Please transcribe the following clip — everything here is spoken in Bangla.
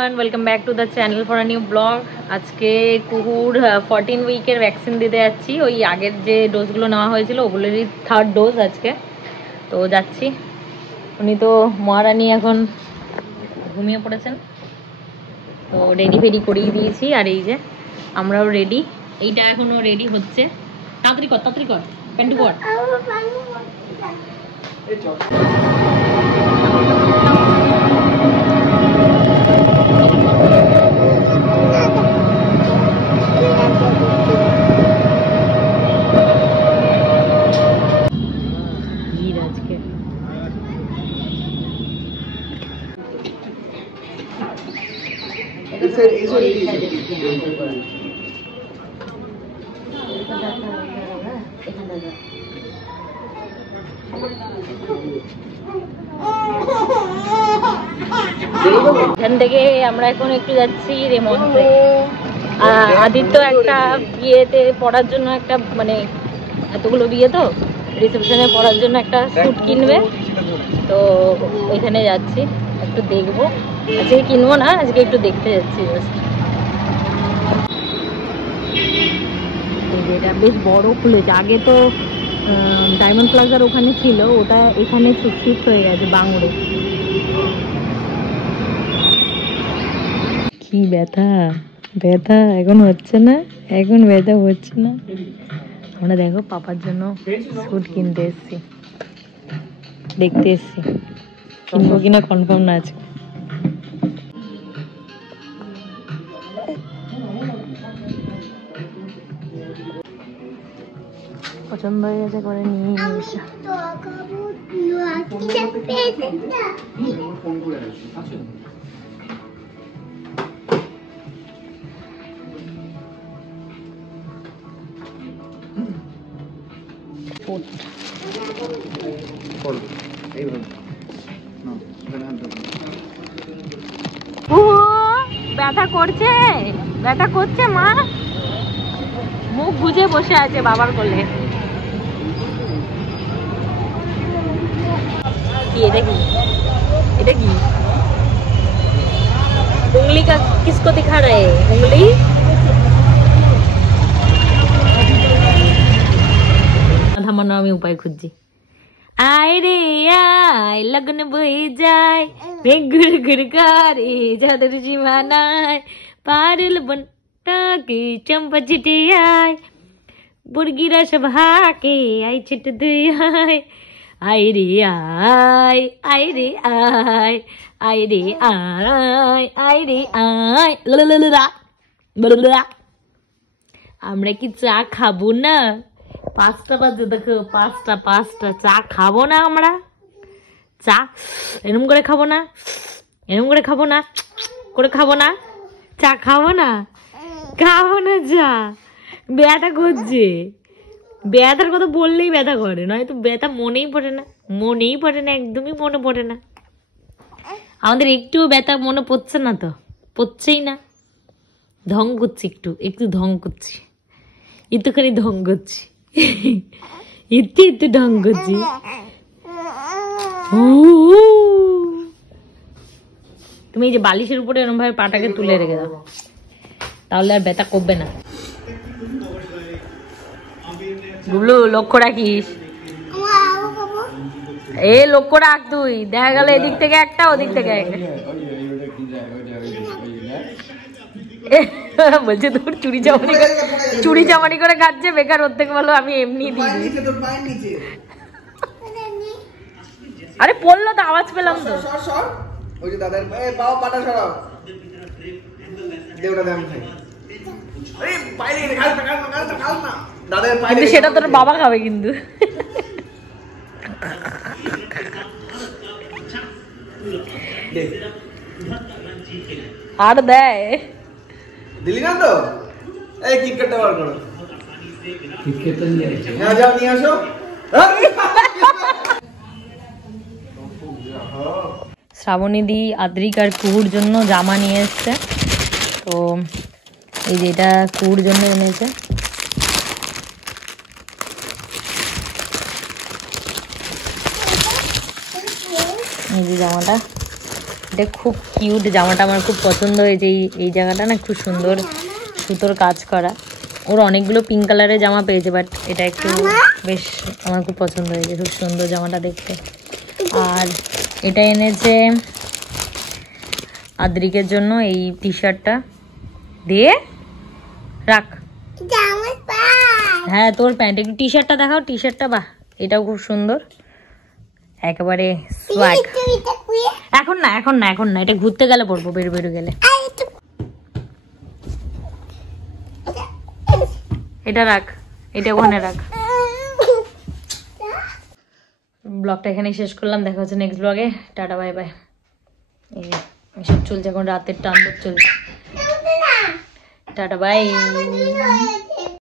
Everyone, welcome back to the channel for a new blog. আজকে কুকুর 14 উইকের ভ্যাকসিন দিতে যাচ্ছি। ওই আগের যে ডোজগুলো নেওয়া হয়েছিল ওগুলোরই থার্ড ডোজ আজকে। তো যাচ্ছি। উনি তো মহারানী এখন ঘুমিয়ে পড়েছেন, তো রেডি ফেডি করিয়ে দিয়েছি। আর এই যে আমরাও রেডি। এইটা এখনও রেডি হচ্ছে। তাড়াতাড়ি কর প্যান্টু কর। এখান থেকে আমরা এখন একটু যাচ্ছি রেমন্ডসে। আদিত্য একটা বিয়েতে পড়ার জন্য একটা মানে এতগুলো বিয়ে তো রিসেপশনে পড়ার জন্য একটা স্যুট কিনবে, তো ওইখানে যাচ্ছি। একটু দেখবো, আজকে কিনবো না, আজকে একটু দেখতে যাচ্ছি জাস্ট। এটা বেশ বড় খুলেছে। আগে তো ডায়মন্ড প্লাজার ওখানে ছিল, ওটা এখানে শিফট হয়ে গেছে বাংড়ে। কি ব্যথা ব্যথা এখন হচ্ছে না, এখন ব্যথা হচ্ছে না। আমরা দেখো পাপার জন্য স্যুট কিনতে এসছি, দেখতে এসছি। কিনবো কিনা কনফার্ম না আছে। পছন্দ হয়ে গেছে করে নিয়ে নিয়েছে। ব্যথা করছে, ব্যথা করছে। মা মুখ বুজে বসে আছে বাবার কোলে। এটা কি এটা কি उंगली का किसको दिखा रहे हैं? उंगली থামানো, আমি উপায় খুঁজছি। আয় রে আয় লগন বয়ে যায়, মেঘ ঘুর ঘুর করে যাদের সীমানায়, পারল বনটাকে চম্পা চিটে আয়, বুড়গিরা সব হাকে আই ছিট দুই আয়। আয় রে আয়, আয় রে আয়, আয় রে আয়, আয় রে আয়। আমরা কি চা খাবো না? 5টা বাজে, দেখো 5টা। চা খাবো না আমরা? চা এরম করে খাবো না, এরম করে খাবো না, করে খাবো না? চা খাবো না, খাবো না চা। ব্যথা করছে। ব্যথার কথা বললেই ব্যথা করে, নয়তো ব্যথা মনেই পড়ে না, মনেই পড়ে না, একদমই মনে পড়ে না। আমাদের একটুও ব্যথা মনে পড়ছে না, তো পড়ছেই না। ঢং করছি, একটু একটু ঢং করছি, একটুখানি ঢং করছি, একটু ঢং করছি। তুমি এই যে বালিশের উপরে এরকম ভাবে পাটাকে তুলে রেখে দাও, তাহলে আর ব্যথা করবে না। গুবলু লক্ষ্য রাখিস, এ লক্ষ্য রাখ তুই। দেখা গেল এদিক থেকে একটা, ওদিক থেকে একটা। বলছে তোর চুরি চামারি করে খাচ্ছে, বেকার। ওর থেকে বলো আমি এমনি দিই। আরে পড়লো তো, আওয়াজ পেলাম তো। কিন্তু সেটা তোর বাবা খাবে কিন্তু। আর দেয় দিলি না তো? এই কিটক্যাটটা বার করো, কিটক্যাটটা নিয়ে যাও, নিয়ে আসো। শ্রাবণীদি আদ্রিক আর কুহুর জন্য জামা নিয়ে এসছে। তো এই যে এটা কুহুর জন্য এনেছে। এই যে জামাটা এটা খুব কিউট জামাটা, আমার খুব পছন্দ হয়েছে। এই জায়গাটা না খুব সুন্দর সুতোর কাজ করা। ওর অনেকগুলো পিঙ্ক কালারের জামা পেয়েছে, বাট এটা একটু বেশ আমার খুব পছন্দ হয়েছে, খুব সুন্দর জামাটা দেখতে। আর এটা এনেছে আদ্রিকের জন্য এই টি শার্টটা, দিয়ে রাখ। হ্যাঁ তোর প্যান্ট, একটু টি শার্টটা দেখাও, টি শার্টটা বাহ, এটাও খুব সুন্দর একেবারে সোয়াগ। এখন না এখন না এখন না, এটা ঘুরতে গেলে পরবো, বেরো গেলে। এটা রাখ, এটা ওখানে রাখ। ব্লগটা এখানে শেষ করলাম, দেখা হচ্ছে নেক্সট ব্লগে। Tata bye bye. এইসব চলছে এখন, রাতের টান চলছে। Tata bye.